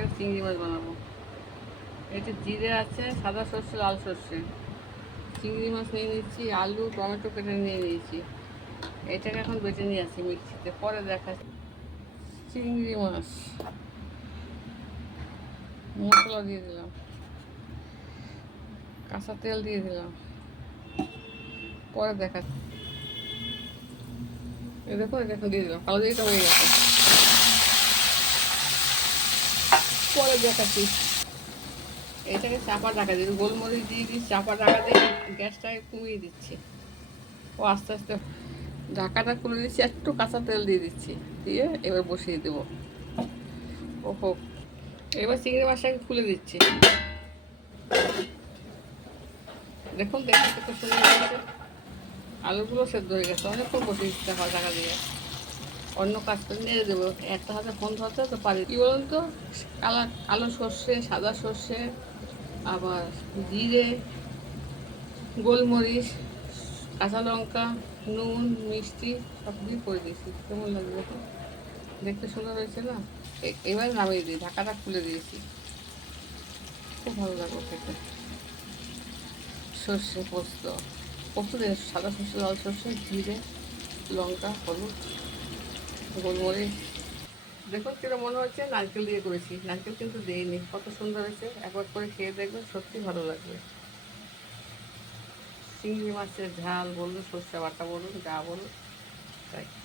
আজকে চিংড়ি মাছ বানাবো। এটা জিরে আছে, সাদা সর্ষে, লাল সর্ষে। চিংড়ি মাছ নিয়ে নিচ্ছি, আলু টমেটো কেটে নিয়ে নিয়েছি। এটাকে এখন বেটে নিয়ে আসি মিক্সিতে, পরে দেখা। চিংড়ি মাছ মশলা দিয়ে দিলাম, কাঁচা তেল দিয়ে দিলাম, পরে দেখা। এই দেখো, এটা এখন দিয়ে দিলাম, কালো দিয়েটা হয়ে গেছে, পরে দেখাচ্ছি। এটাকে চাপা ঢাকা দিই, গোলমরিচ দিয়ে দিই, চাপা ঢাকা দিয়ে গ্যাসটাকে কমিয়ে দিচ্ছি। ও আস্তে আস্তে ঢাকাটা খুলে দিচ্ছি, একটু কাঁচা তেল দিয়ে দিচ্ছি, দিয়ে এবার বসিয়ে দেবো। ও হোক, এবার চিংড়ি মাছটাকে খুলে দিচ্ছি। দেখুন, দেখতে কত সুন্দর হয়েছে। আলুগুলো সেদ্ধ হয়ে গেছে, অনেকক্ষণ বসিয়ে দিতে হয় ঢাকা দিয়ে। অন্য কাজ করে নিয়ে দেবো, একটা হাতে ফোন ধরতে তো পারি। কী বলুন তো, কালো সর্ষে, সাদা সর্ষে, আবার জিরে, গোলমরিচ, কাঁচা লঙ্কা, নুন, মিষ্টি সব দিয়ে করে দিয়েছি। কেমন লাগবে দেখুন, দেখতে সুন্দর হয়েছে না? এবার নামিয়ে দিই, ঢাকাটা খুলে দিয়েছি। খুব ভালো লাগবে খেতে। সর্ষে পোস্ত, পোস্ত দিয়ে সাদা সর্ষে, লাল সর্ষে, জিরে, লঙ্কা, হলুদ, গোলমরিচ। দেখুন কিরকম মনে হচ্ছে নারকেল দিয়ে করেছি, নারকেল কিন্তু দিইনি। কত সুন্দর হয়েছে, একবার করে খেয়ে দেখবেন, সত্যি ভালো লাগবে। চিংড়ি মাছের ঝাল বলুন, সর্ষে বাটা বলুন, যা বলুন তাই।